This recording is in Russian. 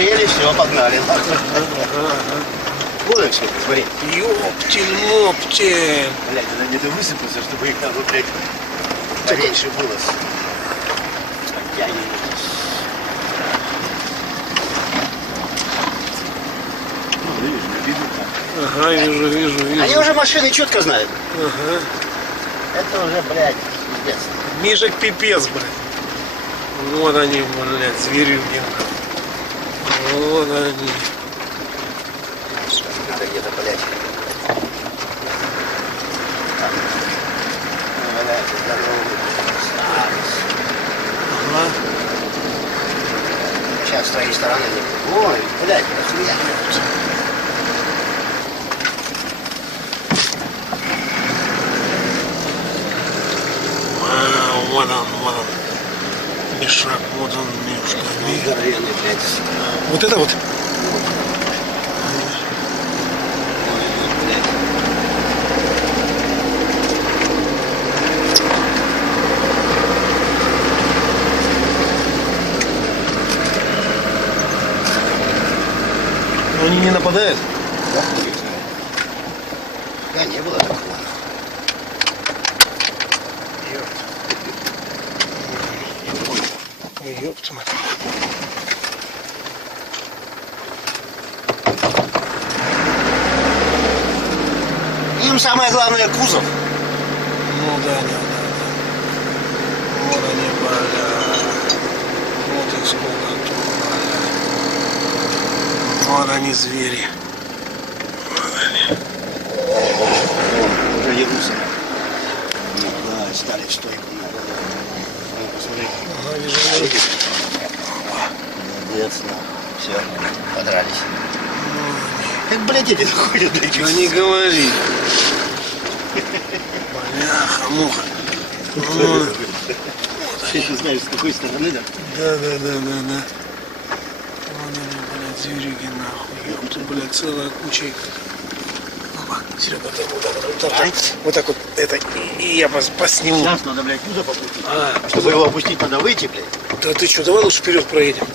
Посмотрели, все, погнали. Вон все, смотри. Ёптель-моптель. Блядь, надо где-то высыпаться, чтобы их там, блядь, поменьше было. Подтягивайтесь. Ну, видишь, бегут там. Ага, вижу. Они уже машины четко знают. Ага. Это уже, блядь, пиздец. Мишек пипец, блядь. Вот они, блядь, зверюги. Вот они. Надо где-то, блядь. Валяется здоровый. Ага. Сейчас с твоей стороны. Ой, блядь, нахуя. Вот он. Мешок, вот он, мешка. Здоровенный, блядь. Вот это вот. Но они не нападают? Да, не было такого. Ой, ёпта мать. Им самое главное кузов. Ну да. Вот они, блядь. Вот их сколько тут, блядь. Вот они, звери. Вот они. Уже ебутся. Да, стали в стойку. Посмотри. Ага, вижу. Молодец, ну. Все, подрались. Как, блядь, эти ходят, блядь. Да не говори. Бляха-муха. Ты знаешь, с какой стороны, да? Да. Вот они, блядь, зверюги, нахуй. Ёпта, блядь, целая куча их. Опа, Серега, вот так вот, это, и я посниму. Сейчас надо, блядь, кузов опустить. А, Чтобы его опустить, надо выйти, блядь. да ты что, давай лучше вперед проедем.